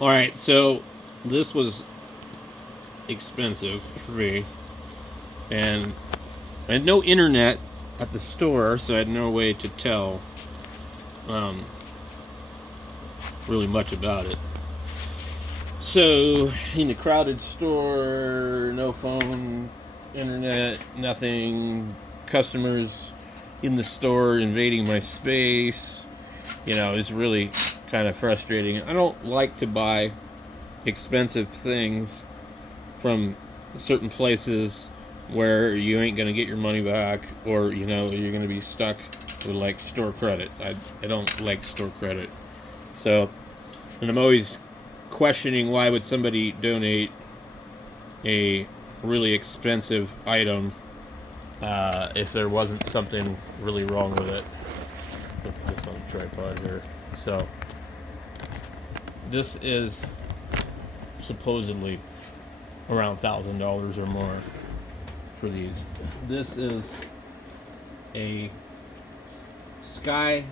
All right, so this was expensive for me, and I had no internet at the store, so I had no way to tell um, really much about it. So, in a crowded store, no phone, internet, nothing, customers in the store invading my space, it's really kind of frustrating. I don't like to buy expensive things from certain places where you ain't gonna get your money back, or you're gonna be stuck with like store credit. I don't like store credit. So, and I'm always questioning why would somebody donate a really expensive item if there wasn't something really wrong with it. Put this on the tripod here. So this is supposedly around $1,000 or more for these. This is a skydio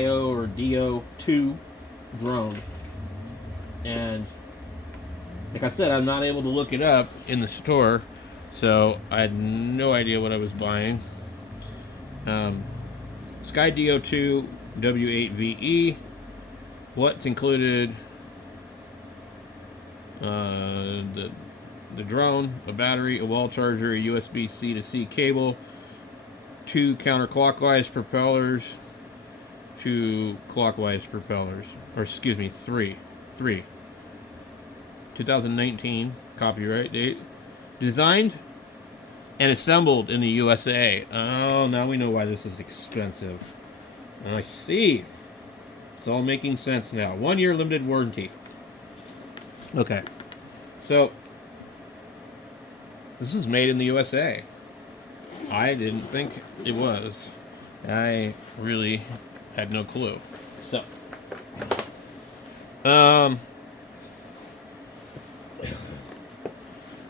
or dio2 drone, and like I said, I'm not able to look it up in the store, so I had no idea what I was buying. Skydio2 W8VE. What's included? The drone, a battery, a wall charger, a USB C to C cable, 2 counterclockwise propellers, 2 clockwise propellers, or excuse me, 3. 2019 copyright date. Designed and assembled in the USA. Oh, now we know why this is expensive. I see. It's all making sense now. 1 year limited warranty. Okay. So, this is made in the USA. I didn't think it was. I really had no clue. So,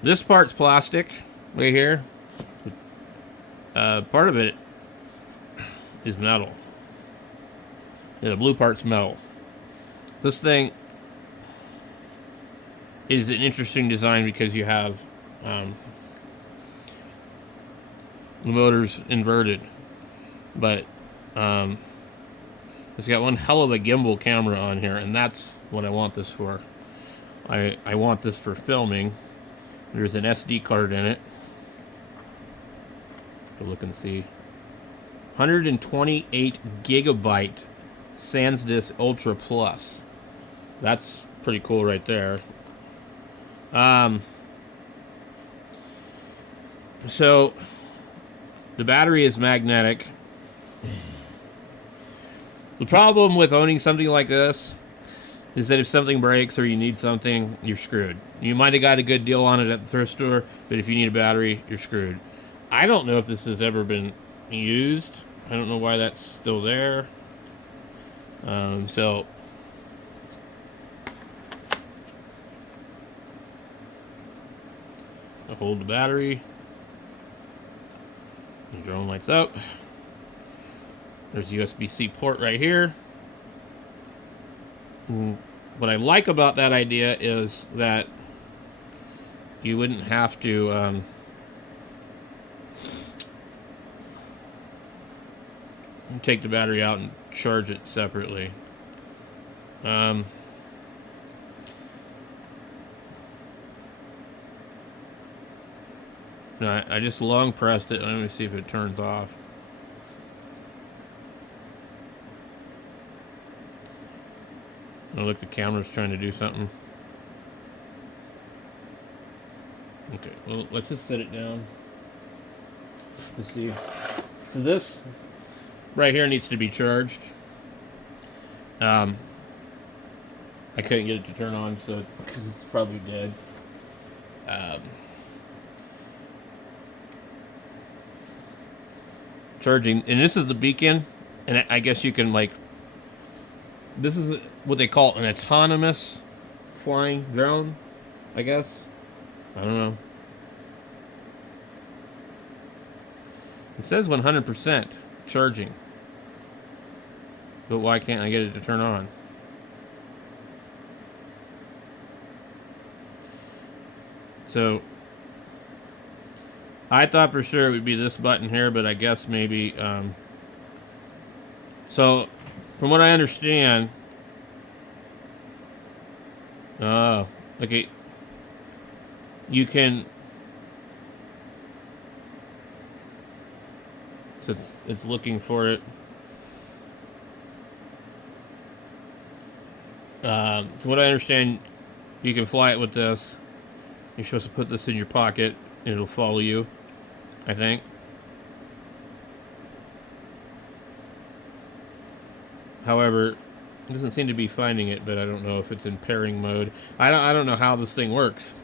this part's plastic right here. Part of it is metal. Yeah, the blue part's metal. This thing is an interesting design because you have the motor's inverted, but it's got one hell of a gimbal camera on here, and that's what I want this for. I want this for filming. There's an SD card in it. Look and see. 128 gigabyte SanDisk Ultra Plus. That's pretty cool right there. So the battery is magnetic. The problem with owning something like this is that if something breaks or you need something, you're screwed. You might have got a good deal on it at the thrift store, but if you need a battery, you're screwed. I don't know if this has ever been used. I don't know why that's still there. So I hold the battery. The drone lights up. There's a USB-C port right here. What I like about that idea is that you wouldn't have to take the battery out and charge it separately. No, I just long pressed it. Let me see if it turns off. Oh, look, the camera's trying to do something. Okay, well, let's just set it down. Let's see. So this right here needs to be charged. I couldn't get it to turn on, so because it's probably dead. Charging, and this is the beacon, and I guess you can like. This is what they call an autonomous flying drone, I guess. I don't know. It says 100% charging. But why can't I get it to turn on? So I thought for sure it would be this button here, but I guess maybe. So from what I understand, okay, you can. So it's looking for it. So what I understand, you can fly it with this. You're supposed to put this in your pocket, and it'll follow you, I think. However, it doesn't seem to be finding it, but I don't know if it's in pairing mode. I don't know how this thing works.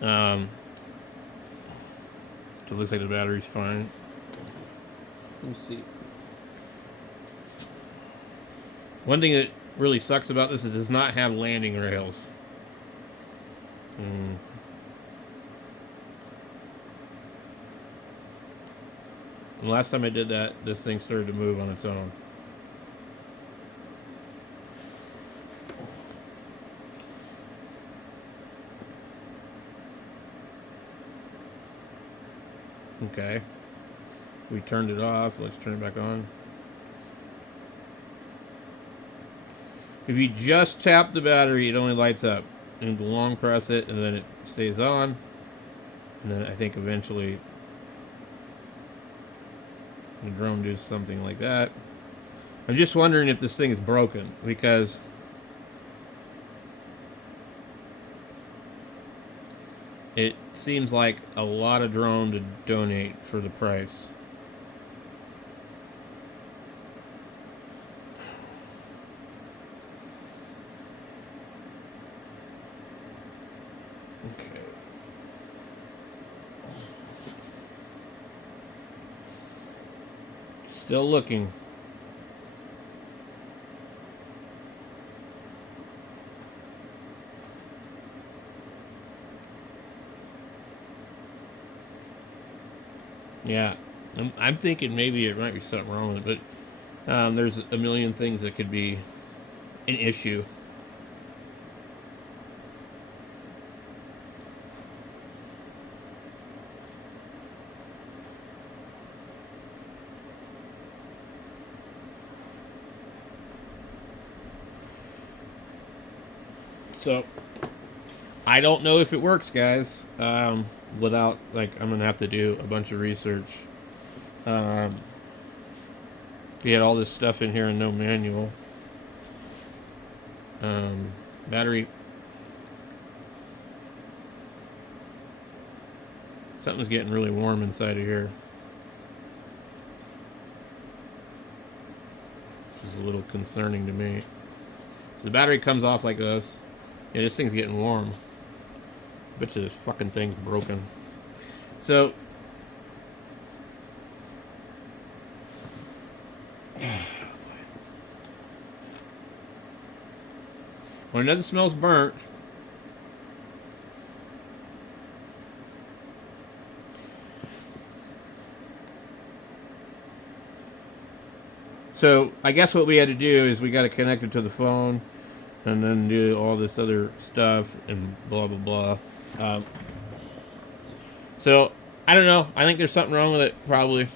So it looks like the battery's fine. Let me see. One thing that really sucks about this is it does not have landing rails. And last time I did that, this thing started to move on its own. Okay. We turned it off. Let's turn it back on. If you just tap the battery, it only lights up. And long press it, and then it stays on. And then I think eventually the drone does something like that. I'm just wondering if this thing is broken, because it seems like a lot of drone to donate for the price. Okay. Still looking. Yeah, I'm thinking maybe it might be something wrong with it, but there's a million things that could be an issue. So I don't know if it works, guys. Without, like, I'm gonna have to do a bunch of research. We had all this stuff in here and no manual. Battery. Something's getting really warm inside of here, which is a little concerning to me. So the battery comes off like this. Yeah, this thing's getting warm. Bet you this fucking thing's broken. So when another smells burnt, so I guess what we had to do is we got to connect it to the phone and then do all this other stuff and blah blah blah. So I don't know. I think there's something wrong with it, probably.